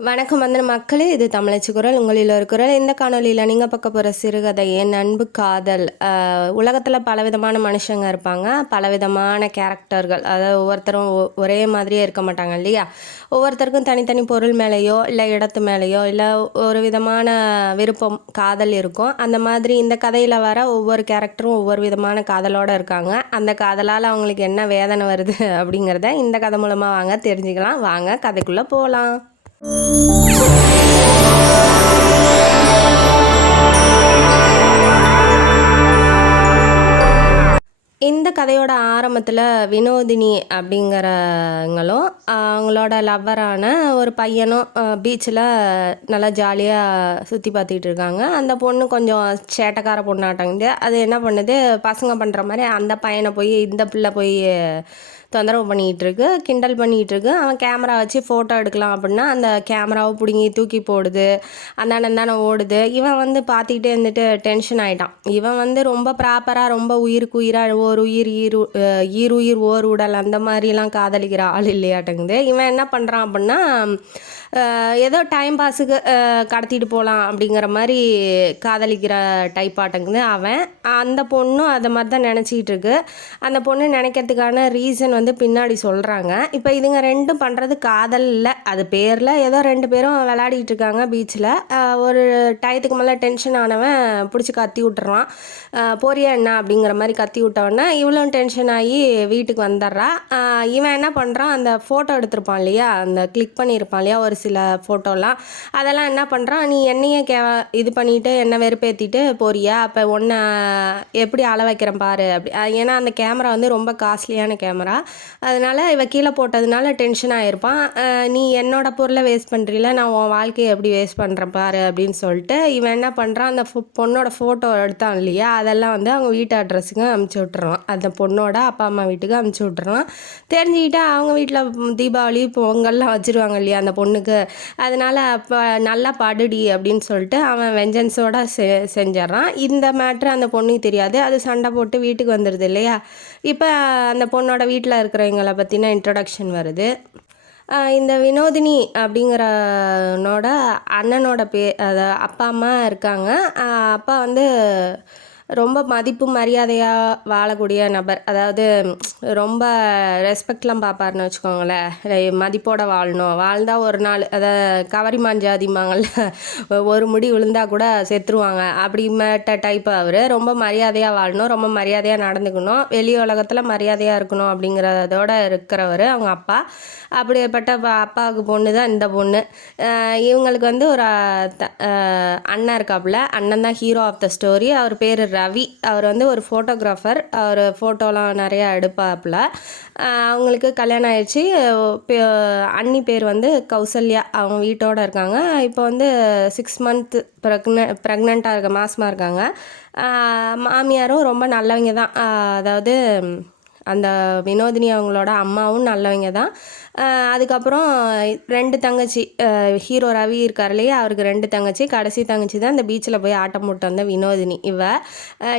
வணக்கம் வந்தன மக்களே, இது தமிழச்சி குரல். உங்களில் ஒரு குரல். இந்த காணொலியில் நீங்கள் பார்க்க போகிற சிறுகதை என் அன்பு காதல். உலகத்தில் பலவிதமான மனுஷங்க இருப்பாங்க, பலவிதமான கேரக்டர்கள். அதாவது ஒவ்வொருத்தரும் ஒரே மாதிரியே இருக்க மாட்டாங்க இல்லையா? ஒவ்வொருத்தருக்கும் தனித்தனி பொருள் மேலேயோ இல்லை இடத்து மேலேயோ இல்லை ஒரு விதமான விருப்பம், காதல் இருக்கும். அந்த மாதிரி இந்த கதையில் வர ஒவ்வொரு கேரக்டரும் ஒவ்வொரு விதமான காதலோடு இருக்காங்க. அந்த காதலால் அவங்களுக்கு என்ன வேதனை வருது அப்படிங்கிறத இந்த கதை மூலமாக வாங்க தெரிஞ்சுக்கலாம். வாங்க கதைக்குள்ளே போகலாம். இந்த கதையோட ஆரம்பத்தில் வினோதினி அப்படிங்கிறவங்களும் அவங்களோட லவ்வரான ஒரு பையனும் பீச்சில் நல்லா ஜாலியாக சுற்றி பார்த்துக்கிட்டு இருக்காங்க. அந்த பொண்ணு கொஞ்சம் சேட்டைக்கார பொண்ணாட்டங்குது. அது என்ன பண்ணுது, பசங்க பண்ணுற மாதிரி அந்த பையனை போய் இந்த பிள்ளை போய் தொந்தரவு பண்ணிகிட்ருக்கு, கிண்டல் பண்ணிகிட்ருக்கு. அவன் கேமரா வச்சு ஃபோட்டோ எடுக்கலாம் அப்படின்னா அந்த கேமராவை பிடுங்கி தூக்கி போடுது, அந்தானே ஓடுது. இவன் வந்து பார்த்துக்கிட்டே இருந்துட்டு டென்ஷன் ஆகிட்டான். இவன் வந்து ரொம்ப ப்ராப்பராக ரொம்ப உயிருக்கு உயிராக ஒரு உயிர் ஈருயிர் ஓர் உடல் அந்த மாதிரிலாம் காதலிக்கிற ஆள் இல்லையாட்டங்குது. இவன் என்ன பண்ணுறான் அப்படின்னா ஏதோ டைம் பாஸுக்கு கடத்திட்டு போகலாம் அப்படிங்கிற மாதிரி காதலிக்கிற டைப் ஆட்டங்குது அவன். அந்த பொண்ணும் அதை மாதிரி தான் நினச்சிக்கிட்டு இருக்கு. அந்த பொண்ணு நினைக்கிறதுக்கான ரீசன் வந்து பின்னாடி சொல்கிறாங்க. இப்போ இதுங்க ரெண்டும் பண்ணுறது காதல் இல்லை, அது பேரில் ஏதோ ரெண்டு பேரும் விளையாடிட்டு இருக்காங்க பீச்சில். ஒரு டயத்துக்கு மேலே டென்ஷன் ஆனவன் பிடிச்சி கத்தி விட்டுறான். போறியா என்ன அப்படிங்கிற மாதிரி கத்தி விட்டவொடனே இவ்வளோ டென்ஷன் ஆகி வீட்டுக்கு வந்துடுறா. இவன் என்ன பண்ணுறான், அந்த ஃபோட்டோ எடுத்திருப்பான் இல்லையா, அந்த கிளிக் பண்ணியிருப்பான் இல்லையா ஒரு சில ஃபோட்டோலாம், அதெல்லாம் என்ன பண்ணுறான், நீ என்னையே இது பண்ணிவிட்டு என்னை வெறுப்பேற்றிட்டு போறியா, அப்போ ஒன்றை எப்படி அள வைக்கிறேன் பாரு அப்படி. ஏன்னா அந்த கேமரா வந்து ரொம்ப காஸ்ட்லியான கேமரா, அதனால் இவ கீழே போட்டதுனால டென்ஷன் ஆகிருப்பான். நீ என்னோட பொருளை வேஸ்ட் பண்ணுறீல, நான் உன் வாழ்க்கையை எப்படி வேஸ்ட் பண்ணுறேன் பாரு அப்படின்னு சொல்லிட்டு இவன் என்ன பண்ணுறான், அந்த பொண்ணோட ஃபோட்டோ எடுத்தான் இல்லையா, அதெல்லாம் வந்து அவங்க வீட்டு அட்ரஸுக்கு அமுச்சு விட்டுறான். அந்த பொண்ணோட அப்பா அம்மா வீட்டுக்கு அமுச்சு விட்டுறான். தெரிஞ்சுக்கிட்டு அவங்க வீட்டில் தீபாவளி பொங்கல்லாம் வச்சுருவாங்க இல்லையா அந்த பொண்ணுக்கு, அதனால் அப்போ நல்லா படுடி அப்படின்னு சொல்லிட்டு அவன் வெஞ்சன்ஸோடு செஞ்சிட்றான். இந்த மேட்ரு அந்த பொண்ணுக்கு தெரியாது. அது சண்டை போட்டு வீட்டுக்கு வந்துடுது இல்லையா. இப்போ அந்த பொண்ணோட வீட்டில் இருக்கிறவங்களை பற்றின இன்ட்ரடக்ஷன் வருது. இந்த வினோதினி அப்படிங்கிறனோட அண்ணனோட அதை அப்பா அம்மா இருக்காங்க. அப்பா வந்து ரொம்ப மதிப்பு மரியாதையாக வாழக்கூடிய நபர், அதாவது ரொம்ப ரெஸ்பெக்ட்லாம் பார்ப்பாருன்னு வச்சுக்கோங்களேன். மதிப்போட வாழ்ந்தால் ஒரு நாள், அதை கவரி மாஞ்சாதிமாங்கள்ல ஒரு முடி விழுந்தால் கூட செத்துருவாங்க அப்படிமேட்ட டைப். அவர் ரொம்ப மரியாதையாக வாழணும், ரொம்ப மரியாதையாக நடந்துக்கணும், வெளி உலகத்தில் மரியாதையாக இருக்கணும் அப்படிங்கிறதோட இருக்கிறவர் அவங்க அப்பா. அப்படிப்பட்ட அப்பாவுக்கு பொண்ணு தான் இந்த பொண்ணு. இவங்களுக்கு வந்து ஒரு அண்ணன் இருக்காப்புல. அண்ணன் தான் ஹீரோ ஆஃப் த ஸ்டோரி. அவர் பேர் ரவி. அவர் வந்து ஒரு ஃபோட்டோகிராஃபர். அவர் ஃபோட்டோலாம் நிறையா எடுப்பாப்புல. அவங்களுக்கு கல்யாணம் ஆயிடுச்சு. அண்ணி பேர் வந்து கௌசல்யா. அவங்க வீட்டோடு இருக்காங்க. இப்போ வந்து 6 மந்த் ப்ரெக்னெண்ட்டாக இருக்க மாசமாக இருக்காங்க. மாமியாரும் ரொம்ப நல்லவங்க தான். அதாவது அந்த வினோதினி அவங்களோட அம்மாவும் நல்லவங்க தான். அதுக்கப்புறம் 2 தங்கச்சி, ஹீரோ ரவி இருக்கார் இல்லையா, அவருக்கு 2 தங்கச்சி. கடைசி தங்கச்சி தான் இந்த பீச்சில் போய் ஆட்டம் போட்டு வந்த வினோதினி.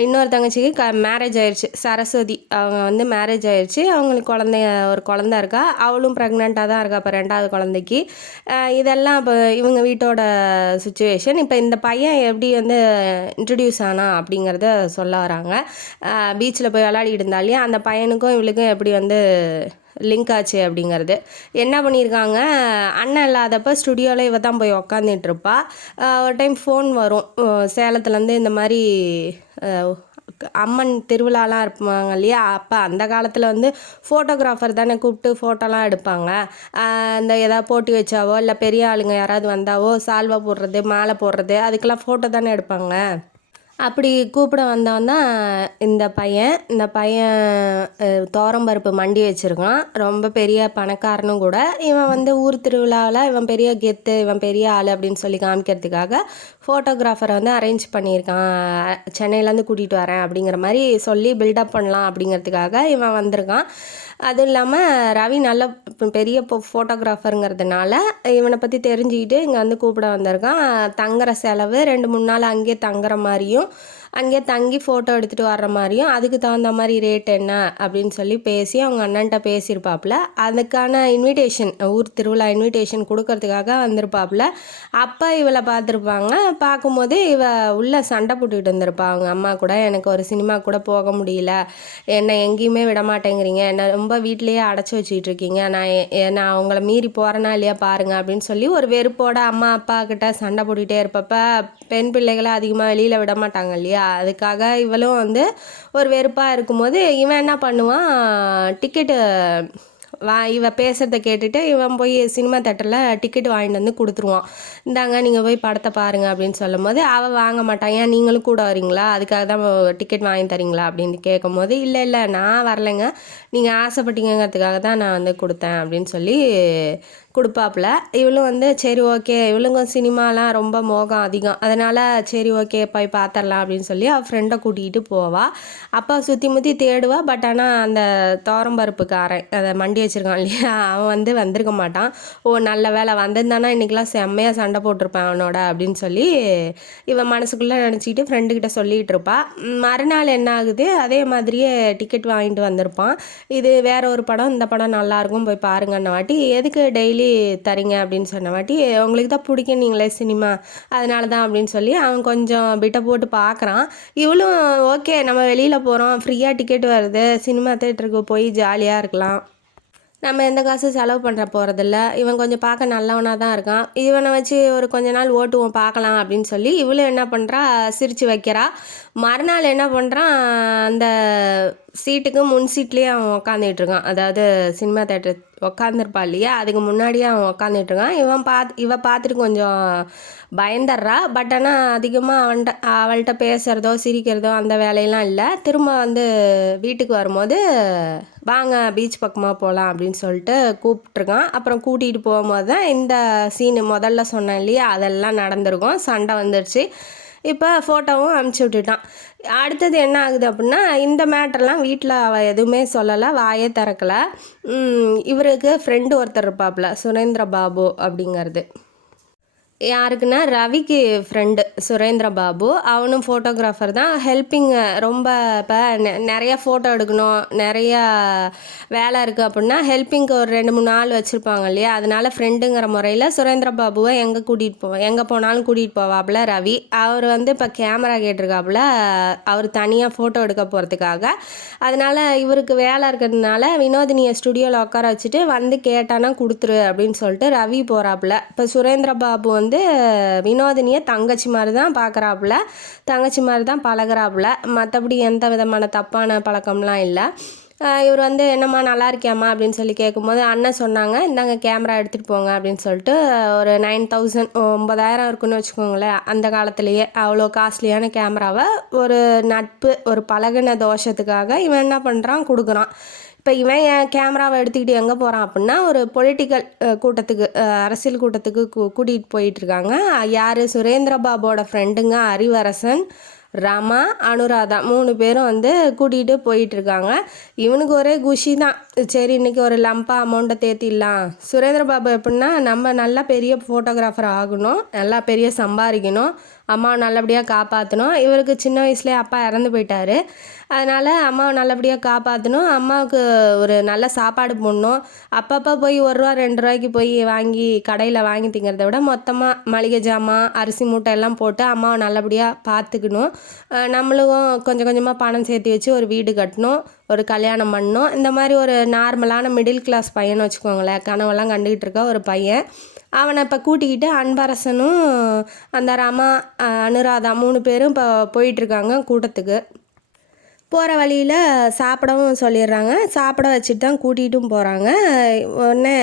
இன்னொரு தங்கச்சிக்கு மேரேஜ் ஆயிடுச்சு, சரஸ்வதி. அவங்க வந்து மேரேஜ் ஆயிடுச்சு. அவங்களுக்கு ஒரு குழந்தை இருக்கா. அவளும் ப்ரெக்னெண்ட்டாக தான் இருக்கா இப்போ 2வது குழந்தைக்கு. இதெல்லாம் இப்போ இவங்க வீட்டோட சுச்சுவேஷன். இப்போ இந்த பையன் எப்படி வந்து இன்ட்ரடியூஸ் ஆனா அப்படிங்கிறத சொல்ல வராங்க. பீச்சில் போய் விளையாடிட்டு இருந்தா இல்லையா, அந்த பையனுக்கும் இவளுக்கும் எப்படி வந்து லிங்க் ஆச்சு அப்படிங்கிறது. என்ன பண்ணியிருக்காங்க, அண்ணன் இல்லாதப்போ ஸ்டுடியோவில் இவ தான் போய் உக்காந்துட்டுருப்பா. ஒரு டைம் ஃபோன் வரும் சேலத்துலேருந்து, இந்த மாதிரி அம்மன் திருவிழாலாம் இருப்பாங்க இல்லையா. அப்போ அந்த காலத்தில் வந்து ஃபோட்டோகிராஃபர் தானே கூப்பிட்டு ஃபோட்டோலாம் எடுப்பாங்க. இந்த ஏதாவது போட்டி வச்சாவோ இல்லை பெரிய ஆளுங்க யாராவது வந்தாவோ சால்வா போடுறது, மாலை போடுறது, அதுக்கெல்லாம் ஃபோட்டோ தானே எடுப்பாங்க. அப்படி கூப்பிட வந்தவன் தான் இந்த பையன் தோரம்பருப்பு மண்டி வச்சுருக்கான். ரொம்ப பெரிய பணக்காரனும் கூட. இவன் வந்து ஊர் திருவிழாவில் இவன் பெரிய கெத்து, இவன் பெரிய ஆள் அப்படின்னு சொல்லி காமிக்கிறதுக்காக ஃபோட்டோகிராஃபரை வந்து அரேஞ்ச் பண்ணியிருக்கான். சென்னையிலேருந்து கூட்டிகிட்டு வரேன் அப்படிங்கிற மாதிரி சொல்லி பில்டப் பண்ணலாம் அப்படிங்கிறதுக்காக இவன் வந்திருக்கான். அதுவும் இல்லாமல் ரவி நல்ல பெரிய ஃபோட்டோகிராஃபருங்கிறதுனால இவனை பற்றி தெரிஞ்சுக்கிட்டு இங்கே வந்து கூப்பிட வந்திருக்கான். தங்குற செலவு 2-3 நாள் அங்கேயே தங்குற மாதிரியும் அங்கேயே தங்கி ஃபோட்டோ எடுத்துகிட்டு வர்ற மாதிரியும் அதுக்கு தகுந்த மாதிரி ரேட் என்ன அப்படின்னு சொல்லி பேசி அவங்க அண்ணன்ட்ட பேசியிருப்பாப்புல. அதுக்கான இன்விடேஷன் ஊர் திருவிழா இன்விடேஷன் கொடுக்கறதுக்காக வந்திருப்பாப்புல. அப்போ இவளை பார்த்துருப்பாங்க. பார்க்கும்போது இவ உள்ள சண்டை போட்டுக்கிட்டு வந்திருப்பா அவங்க அம்மா கூட. எனக்கு ஒரு சினிமா கூட போக முடியல, என்னை எங்கேயுமே விட மாட்டேங்கிறீங்க, என்னை ரொம்ப வீட்டிலேயே அடைச்சி வச்சுக்கிட்டு இருக்கீங்க, நான் அவங்கள மீறி போகிறேனா இல்லையா பாருங்கள் அப்படின்னு சொல்லி ஒரு வெறுப்போட அம்மா அப்பா கிட்ட சண்டை போட்டுக்கிட்டே இருப்பப்ப பெண் பிள்ளைகளை அதிகமாக வெளியில் விட மாட்டாங்க இல்லையா, அதுக்காக இவளும் வந்து ஒரு வெறுப்பாக இருக்கும்போது இவன் என்ன பண்ணுவான், டிக்கெட்டு இவ பேசுகிறத கேட்டுட்டு இவன் போய் சினிமா தேட்டரில் டிக்கெட் வாங்கிட்டு வந்து கொடுத்துருவான். இந்தாங்க நீங்கள் போய் படத்தை பாருங்கள் அப்படின்னு சொல்லும்போது அவள் வாங்க மாட்டான். ஏன் நீங்களும் கூட வரீங்களா, அதுக்காக தான் டிக்கெட் வாங்கி தரீங்களா அப்படின்னு கேட்கும்போது இல்லை இல்லை நான் வரலைங்க, நீங்கள் ஆசைப்பட்டீங்கிறதுக்காக தான் நான் வந்து கொடுத்தேன் அப்படின்னு சொல்லி கொடுப்பாப்புல. இவளும் வந்து சரி ஓகே, இவளுக்கும் சினிமாலாம் ரொம்ப மோகம் அதிகம், அதனால் சரி ஓகே போய் பார்த்துடலாம் அப்படின்னு சொல்லி அவள் ஃப்ரெண்டை கூட்டிகிட்டு போவாள். அப்போ சுற்றி முற்றி தேடுவா. பட் ஆனால் அந்த தோரம்பருப்புக்காரன் அதை மண்டி வச்சுருக்கான் இல்லையா, அவன் வந்து வந்திருக்க மாட்டான். ஓ நல்ல வேலை வந்திருந்தானா இன்றைக்கெலாம் செம்மையாக சண்டை போட்டிருப்பேன் அவனோட அப்படின்னு சொல்லி இவன் மனசுக்குள்ளே நினச்சிக்கிட்டு ஃப்ரெண்டுக்கிட்ட சொல்லிகிட்டு இருப்பா. மறுநாள் என்ன ஆகுது, அதே மாதிரியே டிக்கெட் வாங்கிட்டு வந்திருப்பான். இது வேற ஒரு படம், இந்த படம் நல்லாயிருக்கும் போய் பாருங்கன்ன வாட்டி, எதுக்கு டெய்லி தரீங்க அப்படின்னு சொன்ன வாட்டி, உங்களுக்கு தான் பிடிக்கும் நீங்களே சினிமா அதனால தான் அப்படின்னு சொல்லி அவன் கொஞ்சம் பிட்டை போட்டு பார்க்குறான். இவளும் ஓகே நம்ம வெளியில் போகிறோம், ஃப்ரீயாக டிக்கெட் வருது, சினிமா தேட்டருக்கு போய் ஜாலியாக இருக்கலாம், நம்ம எந்த காசும் செலவு பண்ணுற போகிறதில்ல, இவன் கொஞ்சம் பார்க்க நல்லவனாக தான் இருக்கான், இவனை வச்சு ஒரு கொஞ்ச நாள் ஓட்டுவோம் பார்க்கலாம் அப்படின்னு சொல்லி இவளும் என்ன பண்ணுறா, சிரித்து வைக்கிறா. மறுநாள் என்ன பண்ணுறான், அந்த சீட்டுக்கு முன் சீட்லேயே அவன் உக்காந்துட்டு இருக்கான். அதாவது சினிமா தேட்டர் உக்காந்துருப்பா இல்லையா, அதுக்கு முன்னாடியே அவன் உக்காந்துட்டு இருக்கான். இவ பார்த்துட்டு கொஞ்சம் பயந்துடுறா. பட் ஆனால் அதிகமாக அவள்கிட்ட பேசுகிறதோ சிரிக்கிறதோ அந்த வேலையெல்லாம் இல்லை. திரும்ப வந்து வீட்டுக்கு வரும்போது வாங்க பீச் பக்கமாக போகலாம் அப்படின்னு சொல்லிட்டு கூப்பிட்ருக்கான். அப்புறம் கூட்டிகிட்டு போகும்போது தான் இந்த சீனு முதல்ல சொன்னேன் இல்லையா, அதெல்லாம் நடந்திருக்கும், சண்டை வந்துடுச்சு. இப்போ ஃபோட்டோவும் அனுப்பிச்சி விட்டுட்டான். அடுத்தது என்ன ஆகுது அப்படின்னா, இந்த மேட்டர்லாம் வீட்டில் அவள் எதுவுமே சொல்லலை, வாயே திறக்கலை. இவருக்கு ஃப்ரெண்டு ஒருத்தர் இருப்பாப்புல, சுரேந்திர பாபு அப்படிங்கிறது. யாருக்குன்னா ரவிக்கு ஃப்ரெண்டு சுரேந்திர பாபு. அவனும் ஃபோட்டோகிராஃபர் தான். ஹெல்ப்பிங் ரொம்ப இப்போ நிறைய ஃபோட்டோ எடுக்கணும், நிறையா வேலை இருக்குது அப்படின்னா ஹெல்ப்பிங்க்கு ஒரு 2-3 ஆள் வச்சுருப்பாங்க இல்லையா, அதனால ஃப்ரெண்டுங்கிற முறையில் சுரேந்திர பாபுவை எங்கே போனாலும் கூட்டிகிட்டு போவாப்புல ரவி. அவர் வந்து இப்போ கேமரா கேட்டிருக்காப்புல, அவர் தனியாக ஃபோட்டோ எடுக்க போகிறதுக்காக. அதனால் இவருக்கு வேலை இருக்கிறதுனால வினோதினியை ஸ்டுடியோவில் உட்கார வச்சுட்டு வந்து கேட்டானா கொடுத்துரு அப்படின்னு சொல்லிட்டு ரவி போகிறாப்புல. இப்போ சுரேந்திர பாபு வந்து வினோதினியை தங்கச்சி மாதிரி தான் பார்க்குறாப்புல, தங்கச்சி மாதிரி தான் பழகிறாப்புல, மற்றபடி எந்த விதமான தப்பான பழக்கம்லாம் இல்லை. இவர் வந்து என்னம்மா நல்லா இருக்கியாம்மா அப்படின்னு சொல்லி கேட்கும்போது அண்ணன் சொன்னாங்க, இந்தாங்க கேமரா எடுத்துகிட்டு போங்க அப்படின்னு சொல்லிட்டு ஒரு 9,000 9,000 இருக்குன்னு வச்சுக்கோங்களேன். அந்த காலத்துலேயே அவ்வளோ காஸ்ட்லியான கேமராவை ஒரு நட்பு ஒரு பழகின தோஷத்துக்காக இவன் என்ன பண்ணுறான், கொடுக்குறான். இப்போ இவன் என் கேமராவை எடுத்துக்கிட்டு எங்கே போகிறான் அப்படின்னா, ஒரு பொலிட்டிக்கல் கூட்டத்துக்கு, அரசியல் கூட்டத்துக்கு கூட்டிகிட்டு போயிட்டுருக்காங்க. யார், சுரேந்திர பாபுவோட ஃப்ரெண்டுங்க அறிவரசன், ரமா, அனுராதா 3 பேரும் வந்து கூட்டிகிட்டு போயிட்டுருக்காங்க. இவனுக்கு ஒரே குஷி தான், சரி இன்றைக்கி ஒரு லம்பாக அமௌண்ட்டை தேத்திடலாம். சுரேந்திர பாபு எப்படின்னா, நம்ம நல்லா பெரிய ஃபோட்டோகிராஃபர் ஆகணும், நல்லா பெரிய சம்பாதிக்கணும், அம்மாவை நல்லபடியாக காப்பாற்றணும். இவருக்கு சின்ன வயசுலேயே அப்பா இறந்து போயிட்டார், அதனால் அம்மாவை நல்லபடியாக காப்பாற்றணும், அம்மாவுக்கு ஒரு நல்ல சாப்பாடு போடணும். அப்பப்போ போய் 1 ரூபா 2 ரூபாய்க்கு போய் வாங்கி கடையில் வாங்கி திங்கிறத விட மொத்தமாக மளிகை ஜாமான் அரிசி மூட்டை எல்லாம் போட்டு அம்மாவை நல்லபடியாக பார்த்துக்கணும். நம்மளும் கொஞ்சம் கொஞ்சமாக பணம் சேர்த்து வச்சு ஒரு வீடு கட்டணும், ஒரு கல்யாணம் பண்ணணும். இந்த மாதிரி ஒரு நார்மலான மிடில் கிளாஸ் பையனை வச்சுக்கோங்களேன், கனவெல்லாம் கண்டுக்கிட்டு இருக்க ஒரு பையன். அவனை இப்போ கூட்டிக்கிட்டு அன்பரசனும் அந்த ரமா அனுராதா 3 பேரும் இப்போ போயிட்டுருக்காங்க கூட்டத்துக்கு. போகிற வழியில் சாப்பிடவும் சொல்லிடுறாங்க, சாப்பிட வச்சுட்டு தான் கூட்டிகிட்டும் போகிறாங்க. உடனே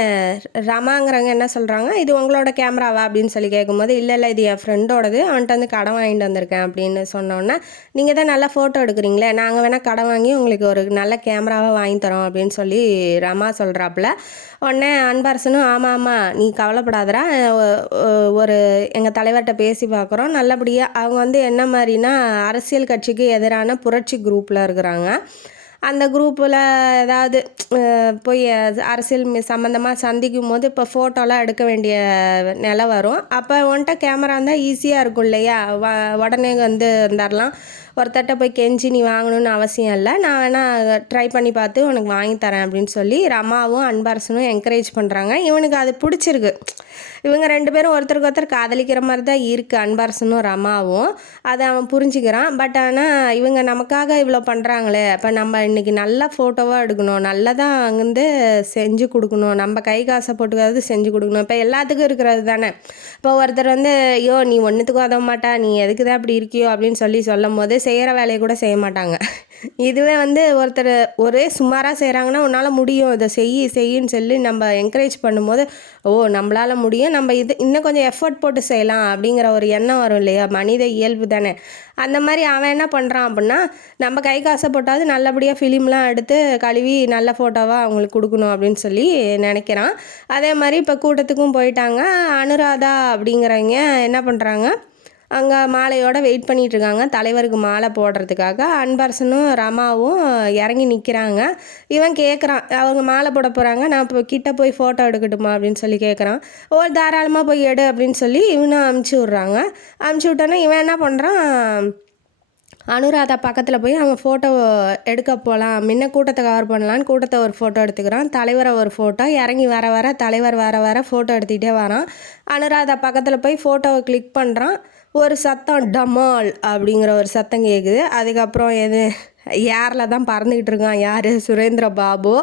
ரமாங்கிறவங்க என்ன சொல்கிறாங்க, இது உங்களோட கேமராவா அப்படின்னு சொல்லி கேட்கும்போது, இல்லை இல்லை இது என் ஃப்ரெண்டோடது, அவன்கிட்ட வந்து கடன் வாங்கிட்டு வந்திருக்கேன் அப்படின்னு சொன்னோன்னே, நீங்கள் தான் நல்லா ஃபோட்டோ எடுக்கிறீங்களே, நாங்கள் வேணால் கடன் வாங்கி உங்களுக்கு ஒரு நல்ல கேமராவாக வாங்கி தரோம் அப்படின்னு சொல்லி ரமா சொல்கிறாப்புல. உடனே அன்பரசனும் ஆமாம் ஆமாம் நீ கவலைப்படாதரா, ஒரு எங்கள் தலைவர்கிட்ட பேசி பார்க்குறோம் நல்லபடியாக. அவங்க வந்து என்ன மாதிரினா அரசியல் கட்சிக்கு எதிரான புரட்சி குரூப்பில் இருக்கிறாங்க. அந்த குரூப்பில் ஏதாவது போய் அரசியல் சம்மந்தமாக சந்திக்கும் போது இப்போ ஃபோட்டோலாம் எடுக்க வேண்டிய நிலை வரும். அப்போ உன்கிட்ட கேமரா இருந்தால் ஈஸியாக இருக்கும் இல்லையா, உடனே வந்து தரலாம். ஒருத்தட்ட போய் கெஞ்சி நீ வாங்கணும்னு அவசியம் இல்லை, நான் வேணால் ட்ரை பண்ணி பார்த்து உனக்கு வாங்கி தரேன் அப்படின்னு சொல்லி ரமாவும் அன்பரசனும் என்கரேஜ் பண்ணுறாங்க. இவனுக்கு அது பிடிச்சிருக்கு. இவங்க 2 பேரும் ஒருத்தருக்கு ஒருத்தர் காதலிக்கிற மாதிரி தான் இருக்குது, அன்பரசனும் ரமாவும். அதை அவன் புரிஞ்சுக்கிறான். பட் ஆனால் இவங்க நமக்காக இவ்வளோ பண்ணுறாங்களே, அப்போ நம்ம இன்றைக்கி நல்லா ஃபோட்டோவாக எடுக்கணும், நல்லதாக அங்கேருந்து செஞ்சு கொடுக்கணும், நம்ம கை காசை போட்டுக்காவது செஞ்சு கொடுக்கணும். இப்போ எல்லாத்துக்கும் இருக்கிறது தானே. இப்போ ஒருத்தர் வந்து ஐயோ நீ ஒன்றுத்துக்கும் உதவ மாட்டா, நீ எதுக்கு தான் அப்படி இருக்கியோ அப்படின்னு சொல்லும் போது செய்கிற வேலையை கூட செய்ய மாட்டாங்க. இதுவே வந்து ஒருத்தர் ஒரே சுமாராக செய்கிறாங்கன்னா உன்னால் முடியும், இதை செய்யின்னு சொல்லி நம்ம என்கரேஜ் பண்ணும்போது ஓ நம்மளால் முடியும், நம்ம இது இன்னும் கொஞ்சம் எஃபர்ட் போட்டு செய்யலாம் அப்படிங்கிற ஒரு எண்ணம் வரும் இல்லையா, மனித இயல்பு தானே. அந்த மாதிரி அவன் என்ன பண்ணுறான் அப்படின்னா, நம்ம கை காசை போட்டாவது நல்லபடியாக ஃபிலிம்லாம் எடுத்து கழுவி நல்ல ஃபோட்டோவாக அவங்களுக்கு கொடுக்கணும் அப்படின்னு சொல்லி நினைக்கிறான். அதே மாதிரி இப்போ கூட்டத்துக்கும் போயிட்டாங்க. அனுராதா அப்படிங்கிறவங்க என்ன பண்ணுறாங்க, அங்கே மாலையோடு வெயிட் பண்ணிகிட்ருக்காங்க தலைவருக்கு மாலை போடுறதுக்காக. அன்பரசனும் ரமாவும் இறங்கி நிற்கிறாங்க. இவன் கேட்குறான், அவங்க மாலை போட போகிறாங்க, நான் இப்போ கிட்டே போய் ஃபோட்டோ எடுக்கட்டுமா அப்படின்னு சொல்லி கேட்குறான். ஓ தாராளமாக போய் எடு அப்படின்னு சொல்லி இவனும் அமுச்சு விட்றாங்க. அமுச்சு விட்டோன்னே இவன் என்ன பண்ணுறான், அனுராதா பக்கத்தில் போய் அவங்க ஃபோட்டோ எடுக்க போகலாம், முன்ன கூட்டத்தை கவர் பண்ணலான்னு கூட்டத்தை ஒரு ஃபோட்டோ எடுத்துக்கிறான். தலைவரை ஒரு ஃபோட்டோ இறங்கி வர தலைவர் வர ஃபோட்டோ எடுத்துக்கிட்டே வரான். அனுராதா பக்கத்தில் போய் ஃபோட்டோவை கிளிக் பண்ணுறான். ஒரு சத்தம் டமால் அப்படிங்கிற ஒரு சத்தம் கேட்குது. அதுக்கப்புறம் ஏரில் தான் பறந்துக்கிட்டு இருக்கான் யார், சுரேந்திர பாபு.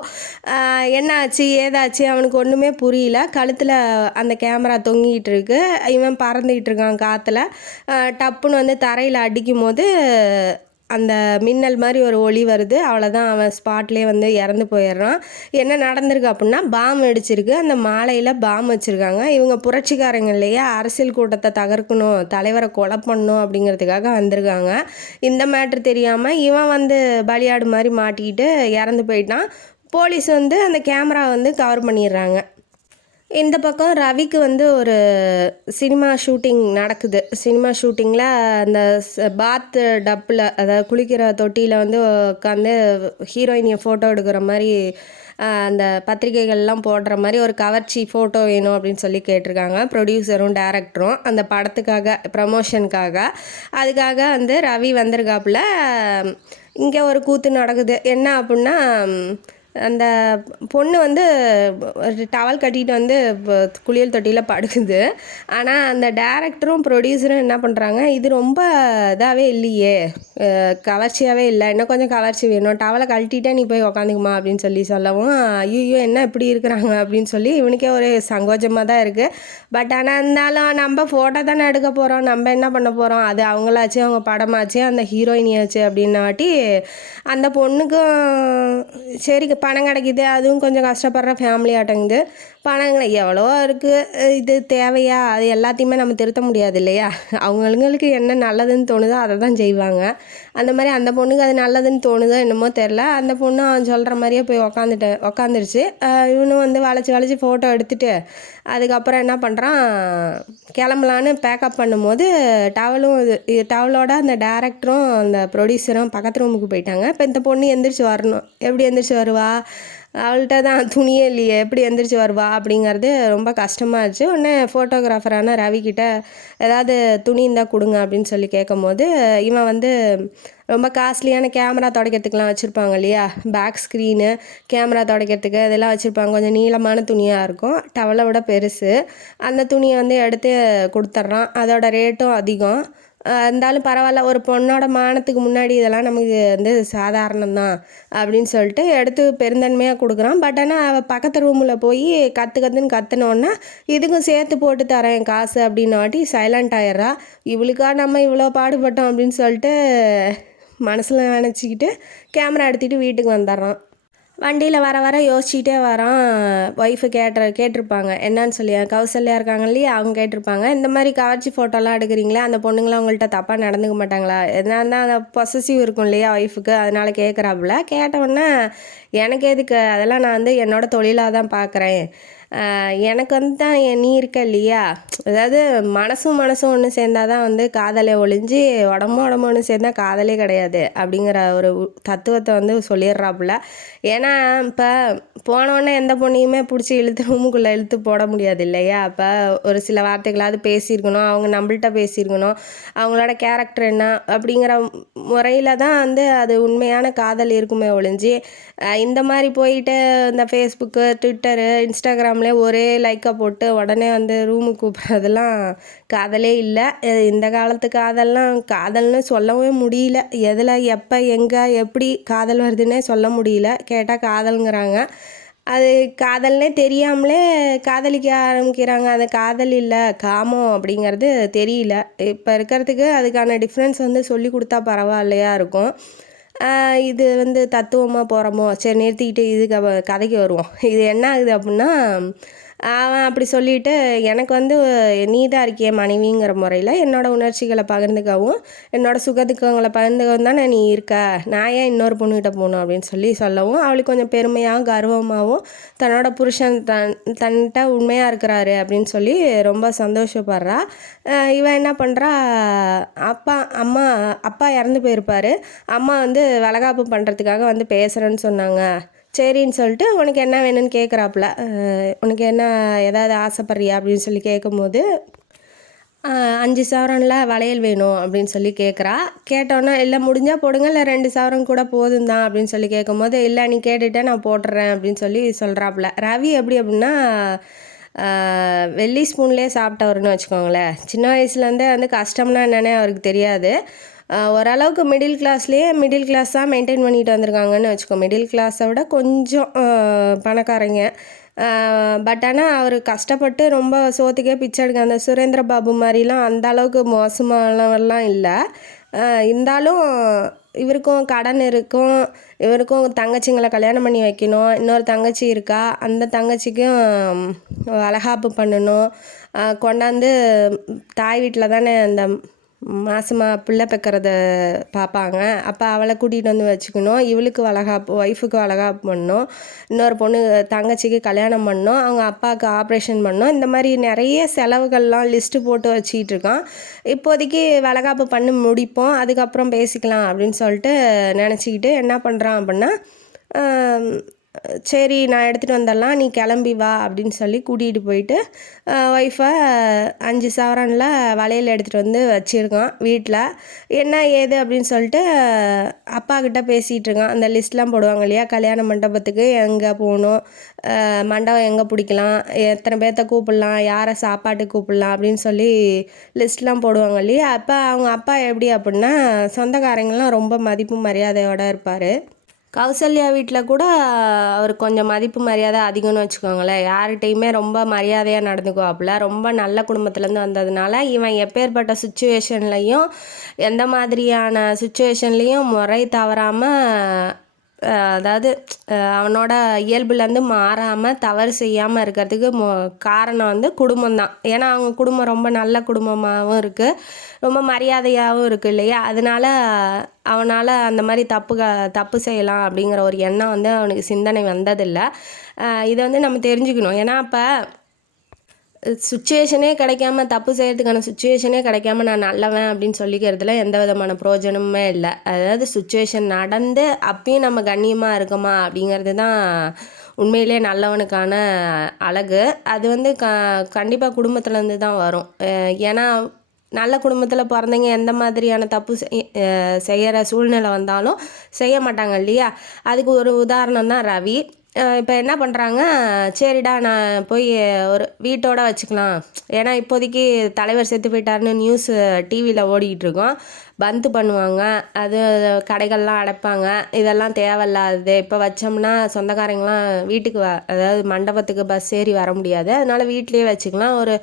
என்னாச்சு ஏதாச்சு அவனுக்கு ஒன்றுமே புரியல. கழுத்தில் அந்த கேமரா தொங்கிக்கிட்டு இருக்கு, இவன் பறந்துக்கிட்டு இருக்கான் காற்றுல. டப்புன்னு வந்து தரையில் அடிக்கும் போது அந்த மின்னல் மாதிரி ஒரு ஒளி வருது. அவ்வளோதான், அவன் ஸ்பாட்லேயே வந்து இறந்து போயிடுறான். என்ன நடந்திருக்கு அப்படின்னா, பாம் அடிச்சிருக்கு. அந்த மாலையில் பாம் வச்சுருக்காங்க. இவங்க புரட்சிக்காரங்க இல்லையா, அரசியல் கூட்டத்தை தகர்க்கணும், தலைவரை கொலை பண்ணணும் அப்படிங்கிறதுக்காக வந்திருக்காங்க. இந்த மேட்ரு தெரியாமல் இவன் வந்து பலியாடு மாதிரி மாட்டிக்கிட்டு இறந்து போயிட்டான். போலீஸ் வந்து அந்த கேமரா வந்து கவர் பண்ணிடுறாங்க. இந்த பக்கம் ரவிக்கு வந்து ஒரு சினிமா ஷூட்டிங் நடக்குது. சினிமா ஷூட்டிங்கில் அந்த பாத் டப்பில், அதாவது குளிக்கிற தொட்டியில் வந்து உட்காந்து ஹீரோயினியை ஃபோட்டோ எடுக்கிற மாதிரி அந்த பத்திரிகைகள்லாம் போடுற மாதிரி ஒரு கவர்ச்சி ஃபோட்டோ வேணும் அப்படின்னு சொல்லி கேட்டிருக்காங்க ப்ரொடியூசரும் டேரக்டரும் அந்த படத்துக்காக, ப்ரமோஷனுக்காக. அதுக்காக வந்து ரவி வந்திருக்காப்புல. இங்கே ஒரு கூத்து நடக்குது. என்ன அப்படின்னா, அந்த பொண்ணு வந்து ஒரு டவல் கட்டிட்டு வந்து குளியல் தொட்டியில் படுக்குது. ஆனால் அந்த டேரக்டரும் ப்ரொடியூசரும் என்ன பண்ணுறாங்க, இது ரொம்ப இதாகவே இல்லையே, கவர்ச்சியாகவே இல்லை, இன்னும் கொஞ்சம் கவர்ச்சி வேணும், டவலை கழட்டிட்டே நீ போய் உக்காந்துக்குமா அப்படின்னு சொல்லவும், ஐயோ என்ன இப்படி இருக்கிறாங்க அப்படின்னு சொல்லி இவனுக்கே ஒரு சங்கோஜமாக தான் இருக்குது. பட் ஆனால் இருந்தாலும் நம்ம ஃபோட்டோ தானே எடுக்க போகிறோம், நம்ம என்ன பண்ண போகிறோம், அது அவங்களாச்சு அவங்க படமாச்சு அந்த ஹீரோயினியாச்சு அப்படின்னாட்டி அந்த பொண்ணுக்கும் சரி பணம் கிடைக்கிது, அதுவும் கொஞ்சம் கஷ்டப்படுற ஃபேமிலி ஆட்டங்குது. பணங்களை எவ்வளோ இருக்குது, இது தேவையா, அது எல்லாத்தையுமே நம்ம திருத்த முடியாது இல்லையா. அவங்களுக்கு என்ன நல்லதுன்னு தோணுதோ அதை தான் செய்வாங்க. அந்த மாதிரி அந்த பொண்ணுக்கு அது நல்லதுன்னு தோணுதோ என்னமோ தெரில, அந்த பொண்ணு அவன் சொல்கிற மாதிரியே போய் உக்காந்துருச்சு. இவனும் வந்து வளைச்சி ஃபோட்டோ எடுத்துகிட்டு அதுக்கப்புறம் என்ன பண்ணுறான், கிளம்பலான்னு பேக்கப் பண்ணும்போது டவலோட அந்த டேரக்டரும் அந்த ப்ரொடியூசரும் பக்கத்து ரூமுக்கு போயிட்டாங்க. இப்போ இந்த பொண்ணு எந்திரிச்சு வரணும். எப்படி எந்திரிச்சு வருவா, அவள்கிட்ட தான் துணியே இல்லையே, எப்படி எந்திரிச்சு வருவா அப்படிங்கிறது ரொம்ப கஷ்டமாகிடுச்சு. உடனே ஃபோட்டோகிராஃபரான ரவிக்கிட்ட ஏதாவது துணி இருந்தால் கொடுங்க அப்படின்னு சொல்லி கேட்கும் போது, இவன் வந்து ரொம்ப காஸ்ட்லியான கேமரா துடைக்கிறதுக்கெலாம் வச்சுருப்பாங்க இல்லையா, பேக் ஸ்க்ரீனு, கேமரா துடைக்கிறதுக்கு இதெல்லாம் வச்சுருப்பாங்க. கொஞ்சம் நீளமான துணியாக இருக்கும், டவலை விட பெருசு. அந்த துணியை வந்து எடுத்து கொடுத்துட்றான். அதோட ரேட்டும் அதிகம். இருந்தாலும் பரவாயில்ல, ஒரு பொண்ணோட மானத்துக்கு முன்னாடி இதெல்லாம் நமக்கு வந்து சாதாரணம் தான் அப்படின்னு சொல்லிட்டு எடுத்து பெருந்தன்மையாக கொடுக்குறான். பட் ஆனால் அவள் பக்கத்து ரூமில் போய் கற்றுன்னு கற்றுனோன்னா இதுக்கும் சேர்த்து போட்டு தரேன் காசு அப்படின்னாட்டி சைலண்ட் ஆயிடுறா. இவளுக்கா நம்ம இவ்வளோ பாடுபட்டோம் அப்படின்னு சொல்லிட்டு மனசில் நினச்சிக்கிட்டு கேமரா எடுத்துகிட்டு வீட்டுக்கு வந்துடுறான். வண்டியில் வர யோசிச்சுட்டே வரான். ஒய்ஃபு கேட்டிருப்பாங்க என்னன்னு சொல்லி, கௌசல்யா இருக்காங்க இல்லையா, அவங்க கேட்டிருப்பாங்க, இந்த மாதிரி கவர்ச்சி ஃபோட்டோலாம் எடுக்கிறீங்களே, அந்த பொண்ணுங்களாம் உங்கள்கிட்ட தப்பாக நடந்துக்க மாட்டாங்களா, என்னன்னா அந்த பொசசிவ் இருக்கும் இல்லையா ஒய்ஃபுக்கு, அதனால் கேட்குறாப்புல. கேட்டவுடனே எனக்கு எதுக்கு, அதெல்லாம் நான் வந்து என்னோடய தொழிலாக தான் பார்க்குறேன், எனக்கு வந்து தான் நீ இருக்க இல்லையா, அதாவது மனசும் ஒன்று சேர்ந்தால் தான் வந்து காதலை ஒழிஞ்சு உடம்பு ஒன்று சேர்ந்தா காதலே கிடையாது அப்படிங்கிற ஒரு தத்துவத்தை வந்து சொல்லிடுறாப்புல. ஏன்னா இப்போ போனோடனே எந்த பொண்ணையுமே பிடிச்சி இழுத்து ரூமுக்குள்ளே இழுத்து போட முடியாது இல்லையா. அப்போ ஒரு சில வார்த்தைகளாவது பேசியிருக்கணும், அவங்க நம்மள்கிட்ட பேசியிருக்கணும், அவங்களோட கேரக்டர் என்ன அப்படிங்கிற முறையில் தான் வந்து அது உண்மையான காதல் இருக்குமே ஒழிஞ்சு இந்த மாதிரி போயிட்டு இந்த ஃபேஸ்புக்கு, ட்விட்டரு, இன்ஸ்டாகிராம்லேயே ஒரே லைக்கை போட்டு உடனே வந்து ரூமுக்கு கூப்பிட்றதெல்லாம் காதலே இல்லை. இந்த காலத்து காதல்னு சொல்லவே முடியல. எதில், எப்போ, எங்கே, எப்படி காதல் வருதுன்னே சொல்ல முடியல. கேட்டால் காதலுங்கிறாங்க. அது காதல்னே தெரியாமலே காதலிக்க ஆரம்பிக்கிறாங்க. அது காதல் இல்லை, காமம் அப்படிங்கிறது தெரியல. இப்போ இருக்கிறதுக்கு அதுக்கான டிஃப்ரென்ஸ் வந்து சொல்லி கொடுத்தா பரவாயில்லையா இருக்கும். இது வந்து தத்துவமாக போகிறோமோ, சரி நிறுத்திக்கிட்டு இதுக்கு கதைக்கு வருவோம். இது என்ன ஆகுது அப்படின்னா, அவன் அப்படி சொல்லிட்டு எனக்கு வந்து நீ தான் இருக்கிய மனைவிங்கிற முறையில் என்னோடய உணர்ச்சிகளை பகிர்ந்துக்கவும் என்னோடய சுகதுக்கங்களை பகிர்ந்துக்கவும் தானே நீ இருக்க, நான் ஏன் இன்னொரு பொண்ணுகிட்ட போகணும் அப்படின்னு சொல்லவும் அவளுக்கு கொஞ்சம் பெருமையாகவும் கர்வமாகவும் தன்னோட புருஷன் தன்கிட்ட உண்மையாக இருக்கிறாரு அப்படின்னு சொல்லி ரொம்ப சந்தோஷப்படுறா. இவன் என்ன பண்ணுறா, அப்பா இறந்து போயிருப்பார். அம்மா வந்து வளகாப்பு பண்ணுறதுக்காக வந்து பேசுகிறேன்னு சொன்னாங்க. சரின்னு சொல்லிட்டு உனக்கு என்ன வேணும்னு கேட்குறாப்புல. உனக்கு என்ன ஏதாவது ஆசைப்பட்றியா அப்படின்னு சொல்லி கேட்கும்போது 5 சவரனில் வளையல் வேணும் அப்படின்னு சொல்லி கேட்குறா. கேட்டோன்னே இல்லை முடிஞ்சால் போடுங்க, இல்லை 2 சவரன் கூட போதும் தான் அப்படின்னு சொல்லி கேட்கும்போது இல்லை நீ கேட்டுட்டே நான் போட்டுறேன் அப்படின்னு சொல்லி சொல்கிறாப்புல. ரவி எப்படி அப்படின்னா வெள்ளி ஸ்பூன்லேயே சாப்பிட்டவருன்னு வச்சுக்கோங்களேன். சின்ன வயசுலேருந்தே வந்து கஷ்டம்னா என்னன்னே அவருக்கு தெரியாது. ஓரளவுக்கு மிடில் கிளாஸ் தான் மெயின்டைன் பண்ணிட்டு வந்திருக்காங்கன்னு வச்சுக்கோ. மிடில் கிளாஸை விட கொஞ்சம் பணக்காரங்க. பட் ஆனால் அவர் கஷ்டப்பட்டு ரொம்ப சோத்துக்கே பிச்சை எடுக்க, அந்த சுரேந்திர பாபு மாதிரிலாம் அந்த அளவுக்கு மோசமானவரெலாம் இல்லை. இருந்தாலும் இவருக்கும் கடன் இருக்கும், இவருக்கும் தங்கச்சிங்களை கல்யாணம் பண்ணி வைக்கணும், இன்னொரு தங்கச்சி இருக்கா, அந்த தங்கச்சிக்கும் வளகாப்பு பண்ணணும், கொண்டாந்து தாய் வீட்டில் தானே அந்த மாதமாக பிள்ளை பெக்கிறத பார்ப்பாங்க. அப்போ அவளை கூட்டிகிட்டு வந்து வச்சுக்கணும், இவளுக்கு ஒய்ஃபுக்கு வளகாப்பு பண்ணணும், இன்னொரு பொண்ணு தங்கச்சிக்கு கல்யாணம் பண்ணணும், அவங்க அப்பாவுக்கு ஆப்ரேஷன் பண்ணணும். இந்த மாதிரி நிறைய செலவுகள்லாம் லிஸ்ட்டு போட்டு வச்சுக்கிட்டு இருக்கான். இப்போதைக்கு வளகாப்பு பண்ணி முடிப்போம், அதுக்கப்புறம் பேசிக்கலாம் அப்படின்னு சொல்லிட்டு நினச்சிக்கிட்டு என்ன பண்ணுறான் அப்படின்னா, சரி நான் எடுத்துகிட்டு வந்துடலாம், நீ கிளம்பி வா அப்படின்னு சொல்லி கூட்டிகிட்டு போயிட்டு ஒய்ஃபை 5 சவரனில் வளையல் எடுத்துகிட்டு வந்து வச்சுருக்கான் வீட்டில். என்ன ஏது அப்படின்னு சொல்லிட்டு அப்பாக்கிட்ட பேசிகிட்டு இருக்கான். அந்த லிஸ்ட்லாம் போடுவாங்க இல்லையா, கல்யாண மண்டபத்துக்கு எங்கே போகணும், மண்டபம் எங்கே பிடிக்கலாம், எத்தனை பேர்த்த கூப்பிடலாம், யாரை சாப்பாட்டுக்கு கூப்பிடலாம் அப்படின்னு சொல்லி லிஸ்ட்லாம் போடுவாங்க இல்லையா. அப்போ அவங்க அப்பா எப்படி அப்படின்னா சொந்தக்காரங்களாம் ரொம்ப மதிப்பு மரியாதையோடு இருப்பார். கௌசல்யா வீட்டில் கூட அவர் கொஞ்சம் மதிப்பு மரியாதை அதிகம்னு வச்சுக்கோங்களேன். யார்கிட்டையுமே ரொம்ப மரியாதையாக நடந்துக்குவாப்புல. ரொம்ப நல்ல குடும்பத்துலேருந்து வந்ததுனால இவன் எப்பேற்பட்ட சுச்சுவேஷன்லேயும் எந்த மாதிரியான சுச்சுவேஷன்லேயும் முறை தவறாமல், அதாவது அவனோட இயல்புலேருந்து மாறாமல் தவறு செய்யாமல் இருக்கிறதுக்கு காரணம் வந்து குடும்பம்தான். ஏன்னா அவங்க குடும்பம் ரொம்ப நல்ல குடும்பமாகவும் இருக்குது, ரொம்ப மரியாதையாகவும் இருக்குது இல்லையா. அதனால அவனால் அந்த மாதிரி தப்பு செய்யலாம் அப்படிங்கிற ஒரு எண்ணம் வந்து அவனுக்கு சிந்தனை வந்ததில்லை. இதை வந்து நம்ம தெரிஞ்சுக்கணும். ஏன்னா அப்போ சுச்சுவேஷனே கிடைக்காம, தப்பு செய்கிறதுக்கான சுச்சுவேஷனே கிடைக்காம நான் நல்லவன் அப்படின்னு சொல்லிக்கிறதுல எந்த விதமான பிரயோஜனமுமே இல்லை. அதாவது சுச்சுவேஷன் நடந்து அப்பயும் நம்ம கண்ணியமாக இருக்கோமா அப்படிங்கிறது தான் உண்மையிலே நல்லவனுக்கான அழகு. அது வந்து கண்டிப்பாக குடும்பத்துலேருந்து தான் வரும். ஏன்னா நல்ல குடும்பத்தில் பிறந்தவங்க எந்த மாதிரியான தப்பு செய்கிற சூழ்நிலை வந்தாலும் செய்ய மாட்டாங்க இல்லையா. அதுக்கு ஒரு உதாரணம் தான் ரவி. இப்போ என்ன பண்ணுறாங்க, சரிடா நான் போய் ஒரு வீட்டோட வச்சுக்கலாம், ஏன்னா இப்போதைக்கு தலைவர் செத்து போயிட்டாருன்னு நியூஸ் டிவியில் ஓடிக்கிட்டு இருக்கோம், பந்து பண்ணுவாங்க, அது கடைகள்லாம் அடைப்பாங்க, இதெல்லாம் தேவையில்லாது. இப்போ வச்சோம்னா சொந்தக்காரங்களாம் வீட்டுக்கு அதாவது மண்டபத்துக்கு பஸ் ஏறி வர முடியாது, அதனால் வீட்லேயே வச்சுக்கலாம், ஒரு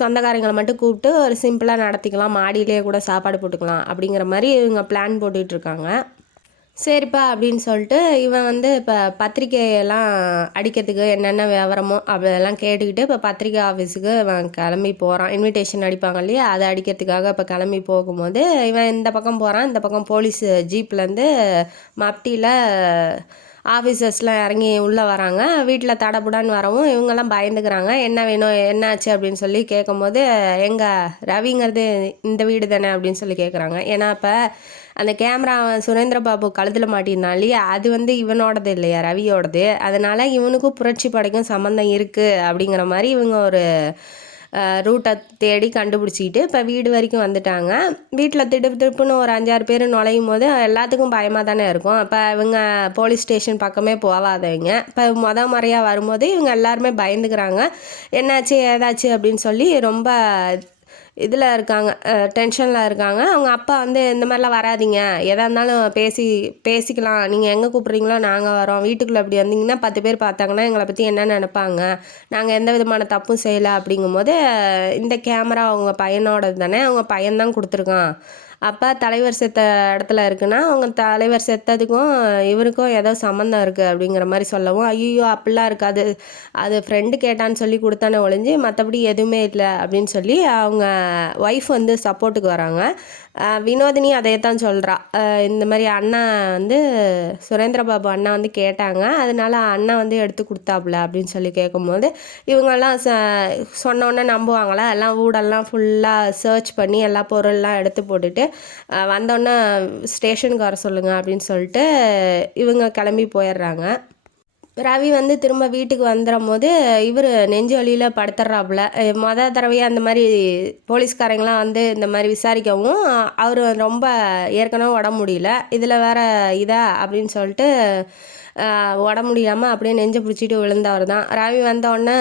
சொந்தக்காரங்களை மட்டும் கூப்பிட்டு ஒரு சிம்பிளாக நடத்திக்கலாம், மாடியிலே கூட சாப்பாடு போட்டுக்கலாம் அப்படிங்கிற மாதிரி இவங்க பிளான் போட்டுட்ருக்காங்க. சரிப்பா அப்படின்னு சொல்லிட்டு இவன் வந்து இப்போ பத்திரிக்கையெல்லாம் அடிக்கிறதுக்கு என்னென்ன விவரமோ அப்படியெல்லாம் கேட்டுக்கிட்டு இப்போ பத்திரிக்கை ஆஃபீஸுக்கு இவன் கிளம்பி போகிறான். இன்விடேஷன் அடிப்பாங்க இல்லையா, அதை அடிக்கிறதுக்காக இப்போ கிளம்பி போகும்போது இவன் இந்த பக்கம் போகிறான். இந்த பக்கம் போலீஸ் ஜீப்லேருந்து மப்டியில் ஆஃபீஸர்ஸ்லாம் இறங்கி உள்ளே வராங்க. வீட்டில் தடபுடான்னு வரவும் இவங்கெல்லாம் பயந்துக்கிறாங்க. என்ன வேணும் என்னாச்சு அப்படின்னு சொல்லி கேட்கும்போது, எங்க ரவிங்கிறது இந்த வீடு தானே அப்படின்னு சொல்லி கேட்குறாங்க. ஏன்னா இப்போ அந்த கேமரா சுரேந்திர பாபு கழுத்தில் மாட்டியிருந்தான் இல்லையா, அது இவனோடது இல்லையா, ரவியோடது. அதனால் இவனுக்கும் புரட்சி படைக்கும் சம்மந்தம் இருக்குது அப்படிங்கிற மாதிரி இவங்க ஒரு ரூட்டை தேடி கண்டுபிடிச்சிக்கிட்டு இப்போ வீடு வரைக்கும் வந்துட்டாங்க. வீட்டில் திடுப்புன்னு ஒரு 5-6 பேர் நுழையும் போது எல்லாத்துக்கும் பயமாக தானே இருக்கும். இப்போ இவங்க போலீஸ் ஸ்டேஷன் பக்கமே போகாதவங்க இப்போ முறையாக வரும்போது இவங்க எல்லாருமே பயந்துக்கிறாங்க. என்னாச்சு ஏதாச்சு அப்படின்னு சொல்லி ரொம்ப இதில் இருக்காங்க, டென்ஷனில் இருக்காங்க. அவங்க அப்பா இந்த மாதிரிலாம் வராதிங்க, எதாக இருந்தாலும் பேசிக்கலாம், நீங்கள் எங்கே கூப்பிட்றீங்களோ நாங்கள் வரோம், வீட்டுக்குள்ளே அப்படி வந்தீங்கன்னா 10 பேர் பார்த்தாங்கன்னா எங்களை பற்றி என்ன நினைப்பாங்க, நாங்கள் எந்த விதமான தப்பும் செய்யலை அப்படிங்கும்போது இந்த கேமரா அவங்க பையனோடது தானே, அவங்க பையன்தான் கொடுத்துருக்கான். அப்போ தலைவர் செத்த இடத்துல இருக்குன்னா அவங்க தலைவர் செத்ததுக்கும் இவருக்கும் ஏதோ சம்மந்தம் இருக்குது அப்படிங்கிற மாதிரி சொல்லவும், ஐயோ அப்படிலாம் இருக்காது, அது ஃப்ரெண்டு கேட்டான்னு சொல்லி கொடுத்தானே ஒழிஞ்சு மற்றபடி எதுவுமே இல்லை அப்படின்னு சொல்லி அவங்க ஒய்ஃப் சப்போர்ட்டுக்கு வராங்க. வினோதினி அதே தான் சொல்கிறா. இந்த மாதிரி அண்ணா சுரேந்திரபாபு அண்ணா கேட்டாங்க, அதனால அண்ணா எடுத்து கொடுத்தாப்புல அப்படின்னு சொல்லி கேட்கும்போது இவங்கெல்லாம் சொன்னோன்னே நம்புவாங்களா, எல்லாம் வீடெல்லாம் ஃபுல்லாக சர்ச் பண்ணி எல்லா பொருள்லாம் எடுத்து போட்டுட்டு வந்தோடனே ஸ்டேஷனுக்கு வர சொல்லுங்கள் அப்படின்னு சொல்லிட்டு இவங்க கிளம்பி போயிடுறாங்க. ரவி திரும்ப வீட்டுக்கு வந்துடும் போது இவர் நெஞ்சு வலியில் படுத்துட்றாப்புல. தடவையாக அந்த மாதிரி போலீஸ்காரங்களாம் இந்த மாதிரி விசாரிக்கவும் அவர் ரொம்ப ஏற்கனவே உடம்பு முடியல, இதில் வேற இதா அப்படின்னு சொல்லிட்டு உடம்பு முடியாமல் அப்படியே நெஞ்சை பிடிச்சிட்டு விழுந்தவர் தான். ரவி வந்தோடனே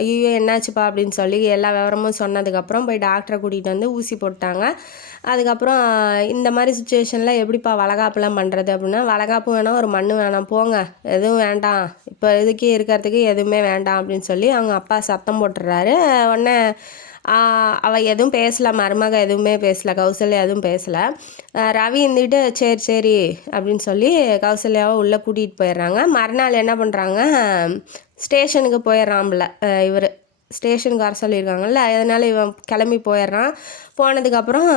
ஐயோ என்னாச்சுப்பா அப்படின்னு சொல்லி எல்லா விவரமும் சொன்னதுக்கப்புறம் போய் டாக்டரை கூட்டிகிட்டு ஊசி போட்டாங்க. அதுக்கப்புறம் இந்த மாதிரி சுச்சுவேஷனில் எப்படிப்பா வளகாப்புலாம் பண்ணுறது அப்படின்னா, வளகாப்பு வேணாம், ஒரு மண் வேணாம், போங்க, எதுவும் வேண்டாம், இப்போ இதுக்கு இருக்கிறதுக்கு எதுவுமே வேண்டாம் அப்படின்னு சொல்லி அவங்க அப்பா சத்தம் போட்டுடுறாரு. உடனே அவள் எதுவும் பேசலை, மருமக எதுவுமே பேசலை, கௌசல்யா எதுவும் பேசலை. ரவி சரி சரி அப்படின்னு சொல்லி கௌசல்யாவை உள்ளே கூட்டிகிட்டு போயிடுறாங்க. மறுநாள் என்ன பண்ணுறாங்க, ஸ்டேஷனுக்கு போயிடுறான்ல இவர், ஸ்டேஷனுக்கு வர சொல்லியிருக்காங்கல்ல, அதனால் இவன் கிளம்பி போயிடுறான். போனதுக்கப்புறம்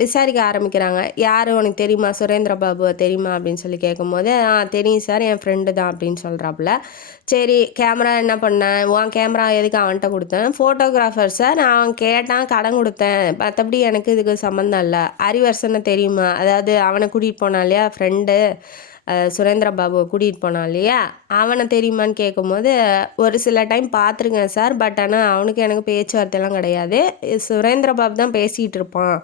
விசாரிக்க ஆரம்பிக்கிறாங்க. யார் உனக்கு தெரியுமா, சுரேந்திர பாபுவை தெரியுமா அப்படின்னு சொல்லி கேட்கும்போது, தெரியும் சார், என் ஃப்ரெண்டு தான் அப்படின்னு சொல்கிறாப்புல. சரி, கேமரா என்ன பண்ணேன், உன் கேமரா எதுக்கு அவன்கிட்ட கொடுத்தேன், ஃபோட்டோகிராஃபர் சார், அவன் கேட்டான் கடன் கொடுத்தேன், மற்றபடி எனக்கு இதுக்கு சம்மந்தம் இல்லை. அறிவரசனை தெரியுமா, அதாவது அவனை கூட்டிகிட்டு போனான் இல்லையா ஃப்ரெண்டு, சுரேந்திர பாபுவை கூட்டிகிட்டு போனான் இல்லையா, அவனை தெரியுமான்னு கேட்கும்போது, ஒரு சில டைம் பார்த்துருக்கேன் சார், பட் ஆனால் அவனுக்கு எனக்கு பேச்சுவார்த்தைலாம் கிடையாது, சுரேந்திர பாபு தான் பேசிகிட்டு இருப்பான்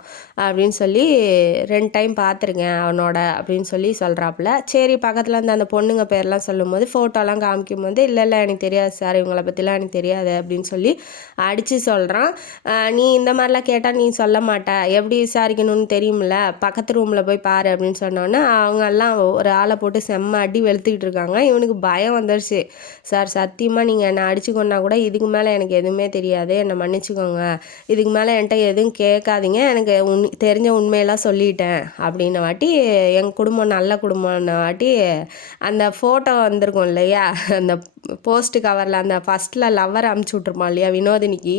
அப்படின்னு சொல்லி 2 டைம் பார்த்துருக்கேன் அவனோட அப்படின்னு சொல்லி சொல்கிறாப்புல. சரி, பக்கத்தில் அந்த பொண்ணுங்க பேர்லாம் சொல்லும்போது ஃபோட்டோலாம் காமிக்கும் போது, இல்லை எனக்கு தெரியாது சார், இவங்களை பற்றிலாம் எனக்கு தெரியாது அப்படின்னு சொல்லி அடித்து சொல்கிறான். நீ இந்த மாதிரிலாம் கேட்டால் நீ சொல்ல மாட்ட, எப்படி விசாரிக்கணும்னு தெரியுமில்ல, பக்கத்து ரூமில் போய் பாரு அப்படின்னு சொன்னோன்னே அவங்கெல்லாம் ஒரு ஆளை போட்டு செம்ம அடி வெளுத்துக்கிட்டு இருக்காங்க. இவனுக்கு பயம் வந்துடுச்சு. சார், சத்தியமாக நீங்கள் என்னை அடிச்சுக்கொண்டா கூட இதுக்கு மேலே எனக்கு எதுவுமே தெரியாது, என்னை மன்னிச்சுக்கோங்க, இதுக்கு மேலே என்கிட்ட எதுவும் கேட்காதீங்க, எனக்கு தெரிஞ்ச உண்மையெல்லாம் சொல்லிட்டேன் அப்படின்ன வாட்டி, எங்கள் குடும்பம் நல்ல குடும்பம்ன வாட்டி அந்த ஃபோட்டோ வந்திருக்கும் இல்லையா, அந்த போஸ்ட் கவரில் அந்த ஃபஸ்ட்டில் லவ்வர் அமுச்சு விட்ருப்பான் இல்லையா வினோதினிக்கு,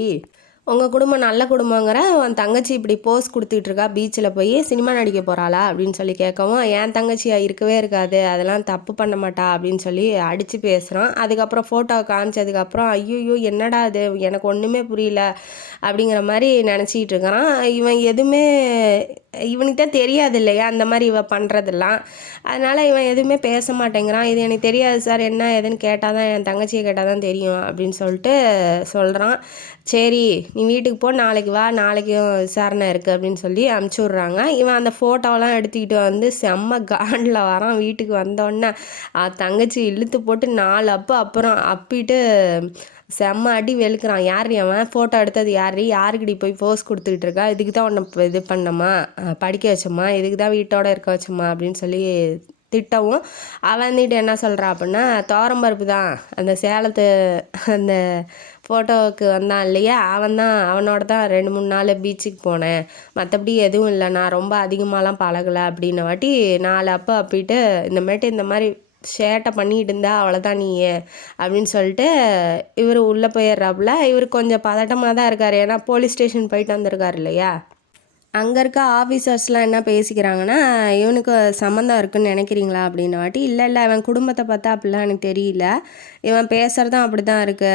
உங்கள் குடும்பம் நல்ல குடும்பங்கிற உன் தங்கச்சி இப்படி போஸ் கொடுத்துட்ருக்கா, பீச்சில் போய் சினிமா நடிக்க போகிறாளா அப்படின்னு சொல்லி கேட்கவும், என் தங்கச்சியா இருக்கவே இருக்காது, அதெல்லாம் தப்பு பண்ண மாட்டா அப்படின்னு சொல்லி அடித்து பேசுகிறான். அதுக்கப்புறம் ஃபோட்டோ காமிச்சதுக்கப்புறம் ஐயோ என்னடா அது, எனக்கு ஒன்றுமே புரியல அப்படிங்கிற மாதிரி நினச்சிக்கிட்டு இருக்கிறான். இவன் எதுவுமே இவனுக்கு தான் தெரியாது இல்லையா அந்த மாதிரி இவன் பண்ணுறதெல்லாம், அதனால் இவன் எதுவுமே பேச மாட்டேங்கிறான். இது எனக்கு தெரியாது சார், என்ன எதுன்னு கேட்டால் தான், என் தங்கச்சியை கேட்டால் தான் தெரியும் அப்படின்னு சொல்லிட்டு சொல்கிறான். சரி, நீ வீட்டுக்கு போ, நாளைக்கு வா, நாளைக்கும் விசாரணை இருக்குது அப்படின்னு சொல்லி அமுச்சு விட்றாங்க. இவன் அந்த ஃபோட்டோவெல்லாம் எடுத்துக்கிட்டு செம்ம காண்டில் வரான். வீட்டுக்கு வந்தோடனே தங்கச்சி இழுத்து போட்டு 4 அப்புறம் அப்பிட்டு செம்ம அடி வெளுக்கிறான். யார் அவன், ஃபோட்டோ எடுத்தது யாருக்கிடி போய் போஸ் கொடுத்துக்கிட்டு இருக்கா, இதுக்கு தான் உன்னை இது பண்ணமா, படிக்க வச்சோமா, இதுக்கு தான் வீட்டோட இருக்க வச்சோமா அப்படின்னு சொல்லி திட்டவும், அவன் என்ன சொல்கிறான் அப்படின்னா, துவரம்பருப்பு தான், அந்த சேலத்து அந்த ஃபோட்டோவுக்கு வந்தான் இல்லையா, அவனோட தான் 2-3 நாள் பீச்சுக்கு போனேன், மற்றபடி எதுவும் இல்லை, நான் ரொம்ப அதிகமாகலாம் பழகலை அப்படின்ன வாட்டி 4 அப்பிட்டு இந்த மாதிரி ஷேட்டை பண்ணிக்கிட்டு இருந்தா அவ்வளோதான் நீ அப்படின்னு சொல்லிட்டு இவர் உள்ளே போயிடுறாப்புல. இவர் கொஞ்சம் பதட்டமாக தான் இருக்கார், ஏன்னா போலீஸ் ஸ்டேஷன் போயிட்டு வந்திருக்காரு இல்லையா, அங்கே இருக்க ஆஃபீஸர்ஸ்லாம் என்ன பேசிக்கிறாங்கன்னா, இவனுக்கு சம்மந்தம் இருக்குன்னு நினைக்கிறீங்களா அப்படின்ன வாட்டி, இல்லை இவன் குடும்பத்தை பார்த்தா அப்படிலாம் எனக்கு தெரியல, இவன் பேசுகிறதும் அப்படி தான் இருக்கு,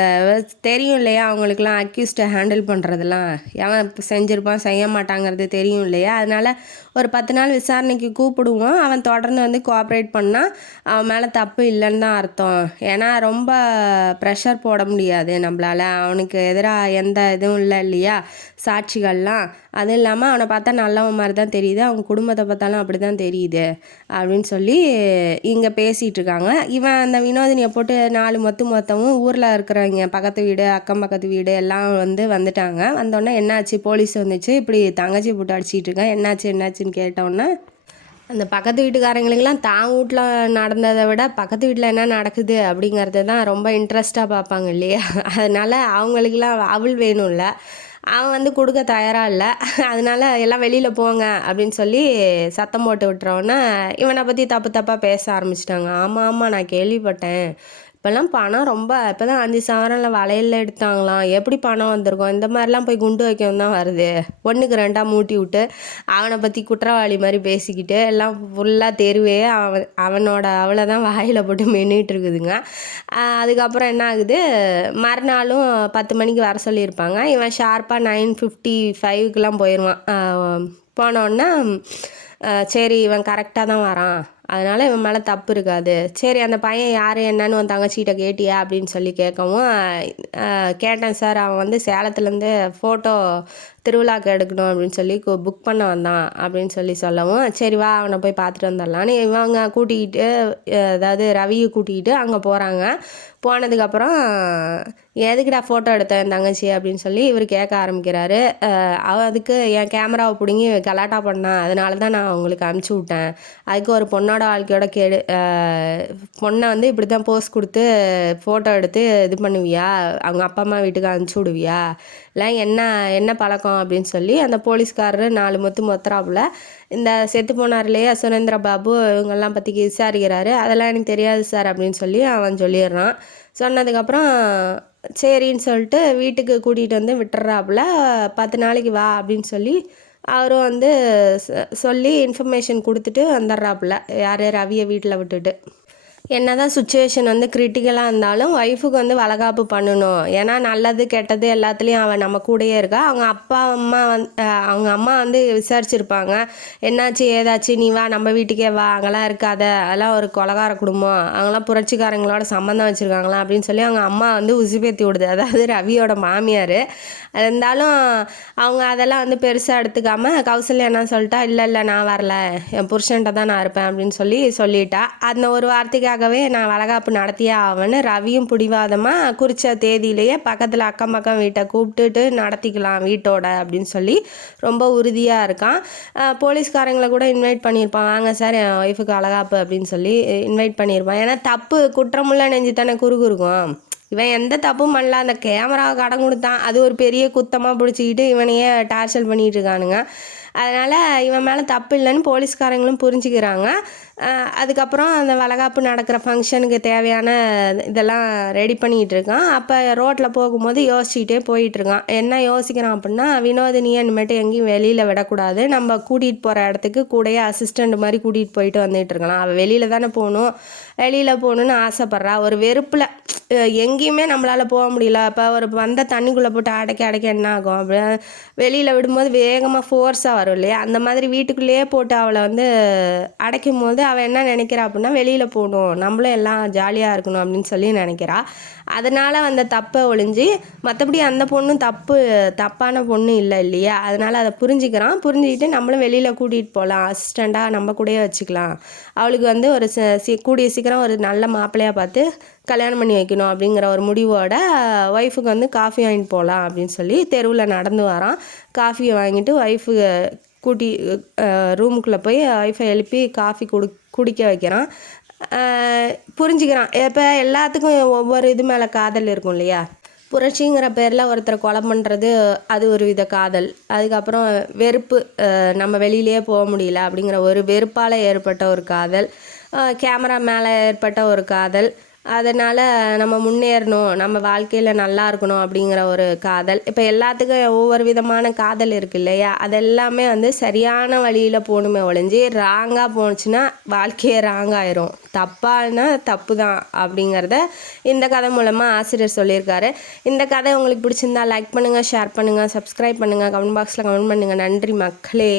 தெரியும் இல்லையா அவங்களுக்குலாம் அக்யூஸ்டை ஹேண்டில் பண்ணுறதுலாம், எவன் செஞ்சுருப்பான் செய்ய மாட்டாங்கிறது தெரியும் இல்லையா, அதனால் ஒரு 10 நாள் விசாரணைக்கு கூப்பிடுவோம், அவன் தொடர்ந்து வந்து கோஆப்ரேட் பண்ணால் அவன் மேலே தப்பு இல்லைன்னு தான் அர்த்தம். ஏன்னா ரொம்ப ப்ரெஷர் போட முடியாது நம்மளால், அவனுக்கு எதிராக எந்த இதுவும் இல்லை இல்லையா சாட்சிகள்லாம். அதுவும் இல்லாமல் அவனை பார்த்தா நல்லவன் மாதிரி தான் தெரியுது, அவங்க குடும்பத்தை பார்த்தாலும் அப்படி தான் தெரியுது அப்படின்னு சொல்லி இங்கே பேசிகிட்டு இருக்காங்க. இவன் அந்த வினோதினியை போட்டு 4 மொத்தமும் ஊரில் இருக்கிறவங்க பக்கத்து வீடு அக்கம் பக்கத்து வீடு எல்லாம் வந்துட்டாங்க. வந்தோடனே என்னாச்சு, போலீஸ் வந்துச்சு, இப்படி தங்கச்சி போட்டு அடிச்சிட்டு இருக்கேன், என்னாச்சுன்னு கேட்டோன்னே அந்த பக்கத்து வீட்டுக்காரங்களுக்கெல்லாம் தான் வீட்டில் நடந்ததை விட பக்கத்து வீட்டில் என்ன நடக்குது அப்படிங்கிறது தான் ரொம்ப இன்ட்ரெஸ்ட்டாக பார்ப்பாங்க இல்லையா, அதனால் அவங்களுக்கெல்லாம் அவள் வேணும்ல, அவன் கொடுக்க தயாராக இல்லை, அதனால எல்லாம் வெளியில் போங்க அப்படின்னு சொல்லி சத்தம் போட்டு விட்டுறோன்னே இவனை பற்றி தப்பாக பேச ஆரம்பிச்சிட்டாங்க. ஆமாம் நான் கேள்விப்பட்டேன், இப்போல்லாம் பணம் ரொம்ப, இப்போ தான் 5 சவரனில் வளையலில் எடுத்தாங்களாம், எப்படி பணம் வந்திருக்கும், இந்த மாதிரிலாம் போய் குண்டு வைக்கவும் தான் வருது, 1க்கு 2 மூட்டி விட்டு அவனை பற்றி குற்றவாளி மாதிரி பேசிக்கிட்டு எல்லாம் ஃபுல்லாக தெருவே அவளை தான் வாயில் போட்டு மென்னிட்டு இருக்குதுங்க. அதுக்கப்புறம் என்ன ஆகுது, மறுநாளும் 10 மணிக்கு வர சொல்லியிருப்பாங்க, இவன் ஷார்ப்பாக 9:55க்கெலாம் போயிடுவான். போனோடனே சரி இவன் கரெக்டாக தான் வரான், அதனால் இவன் மேலே தப்பு இருக்காது, சரி அந்த பையன் யார் என்னன்னு உன் தங்கச்சிகிட்ட கேட்டியா அப்படின்னு சொல்லி கேட்கவும், கேட்டேன் சார், அவன் சேலத்துலேருந்து ஃபோட்டோ திருவிழாக்கு எடுக்கணும் அப்படின்னு சொல்லி புக் பண்ண வந்தான் அப்படின்னு சொல்லவும், சரி வா அவனை போய் பார்த்துட்டு வந்துடலான்னு இவங்க கூட்டிக்கிட்டு, அதாவது ரவியை கூட்டிக்கிட்டு அங்கே போகிறாங்க. போனதுக்கப்புறம் எதுக்குடா ஃபோட்டோ எடுத்தேன் என் தங்கச்சி அப்படின்னு சொல்லி இவர் கேட்க ஆரம்பிக்கிறாரு. அதுக்கு என் கேமராவை பிடுங்கி கலாட்டா பண்ணான், அதனால தான் நான் உங்களுக்கு அனுப்பிச்சி விட்டேன், அதுக்கு ஒரு பொண்ணோட வாழ்க்கையோட பொண்ணை இப்படி தான் போஸ்ட் கொடுத்து ஃபோட்டோ எடுத்து இது பண்ணுவியா, அவங்க அப்பா அம்மா வீட்டுக்கு அனுப்பிச்சி விடுவியா, இல்லை என்ன பழக்கம் அப்படின்னு சொல்லி அந்த போலீஸ்காரர் 4 மொத்தராப்புல இந்த செத்து போனார் இல்லையா சுரேந்திர பாபு, இவங்கெல்லாம் பற்றி விசாரிக்கிறாரு. அதெல்லாம் எனக்கு தெரியாது சார் அப்படின்னு சொல்லி அவன் சொல்லிடுறான். சொன்னதுக்கப்புறம் சரின்னு சொல்லிட்டு வீட்டுக்கு கூட்டிகிட்டு விட்டுறாப்புல. 10 நாளைக்கு வா அப்படின்னு சொல்லி அவரும் சொல்லி இன்ஃபர்மேஷன் கொடுத்துட்டு வந்துடுறாப்புல, யார் ரவியை வீட்டில் விட்டுட்டு. என்ன தான் சுச்சுவேஷன் கிரிட்டிக்கலாக இருந்தாலும் ஒய்ஃபுக்கு வளகாப்பு பண்ணணும், ஏன்னா நல்லது கெட்டது எல்லாத்துலேயும் அவன் நம்ம கூடயே இருக்கா. அவங்க அப்பா அம்மா அவங்க அம்மா விசாரிச்சிருப்பாங்க, என்னாச்சு ஏதாச்சு நீ வா நம்ம வீட்டுக்கே வா, அங்கெல்லாம் இருக்காத, அதெல்லாம் ஒரு கொலகார குடும்பம், அவங்களாம் புரட்சிக்காரங்களோட சம்மந்தம் வச்சுருக்காங்களா அப்படின்னு சொல்லி அவங்க அம்மா உசுப்பேத்தி விடுது, அதாவது ரவியோட மாமியார். இருந்தாலும் அவங்க அதெல்லாம் பெருசாக எடுத்துக்காமல் கௌசல்யா என்ன சொல்லிட்டா, இல்லை நான் வரல, என் புருஷன்ட்ட தான் நான் இருப்பேன் அப்படின்னு சொல்லிட்டா. அந்த ஒரு வார்த்தைக்காகவே நான் வளகாப்பு நடத்தியே ஆவேன்னு ரவியும் பிடிவாதமாக குறித்த தேதியிலேயே பக்கத்தில் அக்கம் பக்கம் வீட்டை கூப்பிட்டுட்டு நடத்திக்கலாம் வீட்டோட அப்படின்னு சொல்லி ரொம்ப உறுதியாக இருக்கான். போலீஸ்காரங்களை கூட இன்வைட் பண்ணியிருப்பான், வாங்க சார் என் ஒய்ஃபுக்கு வளகாப்பு அப்படின்னு சொல்லி இன்வைட் பண்ணியிருப்பான். ஏன்னா தப்பு குற்றமுள்ள நெஞ்சு தானே குறுகுருக்கும், இவன் எந்த தப்பும் பண்ணல, அந்த கேமராவை கடன் கொடுத்தான், அது ஒரு பெரிய குத்தமாக பிடிச்சிக்கிட்டு இவனையே டார்ச்சர் பண்ணிகிட்டு இருக்கானுங்க. அதனால் இவன் மேலே தப்பு இல்லைன்னு போலீஸ்காரங்களும் புரிஞ்சுக்கிறாங்க. அதுக்கப்புறம் அந்த வளகாப்பு நடக்கிற ஃபங்க்ஷனுக்கு தேவையான இதெல்லாம் ரெடி பண்ணிகிட்டு இருக்கான். அப்போ ரோட்டில் போகும்போது யோசிச்சுக்கிட்டே போயிட்டுருக்கான். என்ன யோசிக்கிறான் அப்படின்னா, வினோதினியை இனிமேட்டு எங்கேயும் வெளியில் விடக்கூடாது, நம்ம கூட்டிகிட்டு போகிற இடத்துக்கு கூடயே அசிஸ்டண்ட் மாதிரி கூட்டிகிட்டு போயிட்டு வந்துட்டு இருக்கலாம், அவள் வெளியில் தானே போகணும், வெளியில் போகணுன்னு ஆசைப்பட்றா, ஒரு வெறுப்பில் எங்கேயுமே நம்மளால் போக முடியல, அப்போ ஒரு வந்த தண்ணிக்குள்ளே போட்டு அடைக்க என்ன ஆகும், அப்படி வெளியில் விடும்போது வேகமாக ஃபோர்ஸாக வரும் இல்லையா, அந்த மாதிரி வீட்டுக்குள்ளேயே போட்டு அவளை அடைக்கும் போது அவள் என்ன நினைக்கிறா அப்படின்னா, வெளியில் போகணும், நம்மளும் எல்லாம் ஜாலியாக இருக்கணும் அப்படின்னு சொல்லி நினைக்கிறா. அதனால் அந்த தப்பை ஒழிஞ்சு மற்றபடி அந்த பொண்ணும் தப்பான பொண்ணு இல்லை இல்லையா, அதனால் அதை புரிஞ்சுக்கிட்டு நம்மளும் வெளியில் கூட்டிகிட்டு போகலாம், அசிஸ்டண்ட்டாக நம்ம கூடயே வச்சுக்கலாம், அவளுக்கு ஒரு கூடிய சீக்கிரம் ஒரு நல்ல மாப்பிள்ளையாக பார்த்து கல்யாணம் பண்ணி வைக்கணும் அப்படிங்கிற ஒரு முடிவோட ஒய்ஃபுக்கு காஃபி வாங்கிட்டு போகலாம் அப்படின்னு சொல்லி தெருவில் நடந்து வரான். காஃபியை வாங்கிட்டு ஒய்ஃபு கூட்டி ரூமுக்குள்ளே போய் ஒய்ஃபை எழுப்பி காஃபி குடிக்க வைக்கிறான். புரிஞ்சுக்கிறான், இப்போ எல்லாத்துக்கும் ஒவ்வொரு இது மேலே காதல் இருக்கும் இல்லையா, புரட்சிங்கிற பேரில் ஒருத்தரை கொலை பண்ணுறது அது ஒரு வித காதல், அதுக்கப்புறம் வெறுப்பு, நம்ம வெளியிலே போக முடியல அப்படிங்கிற ஒரு வெறுப்பால் ஏற்பட்ட ஒரு காதல், கேமரா மேலே ஏற்பட்ட ஒரு காதல், அதனால் நம்ம முன்னேறணும், நம்ம வாழ்க்கையில் நல்லா இருக்கணும் அப்படிங்கிற ஒரு காதல். இப்போ எல்லாத்துக்கும் ஒவ்வொரு விதமான காதல் இருக்குது இல்லையா? அதெல்லாமே வந்து சரியான வழியில் போகணுமே ஒழிஞ்சு ராங்காக போணுச்சுன்னா வாழ்க்கையே ராங்காயிரும். தப்பானா தப்பு தான் அப்படிங்கிறத இந்த கதை மூலமாக ஆசிரியர் சொல்லியிருக்காரு. இந்த கதை உங்களுக்கு பிடிச்சிருந்தா லைக் பண்ணுங்கள், ஷேர் பண்ணுங்கள், சப்ஸ்கிரைப் பண்ணுங்கள், கமெண்ட் பாக்ஸில் கமெண்ட் பண்ணுங்கள். நன்றி மக்களே.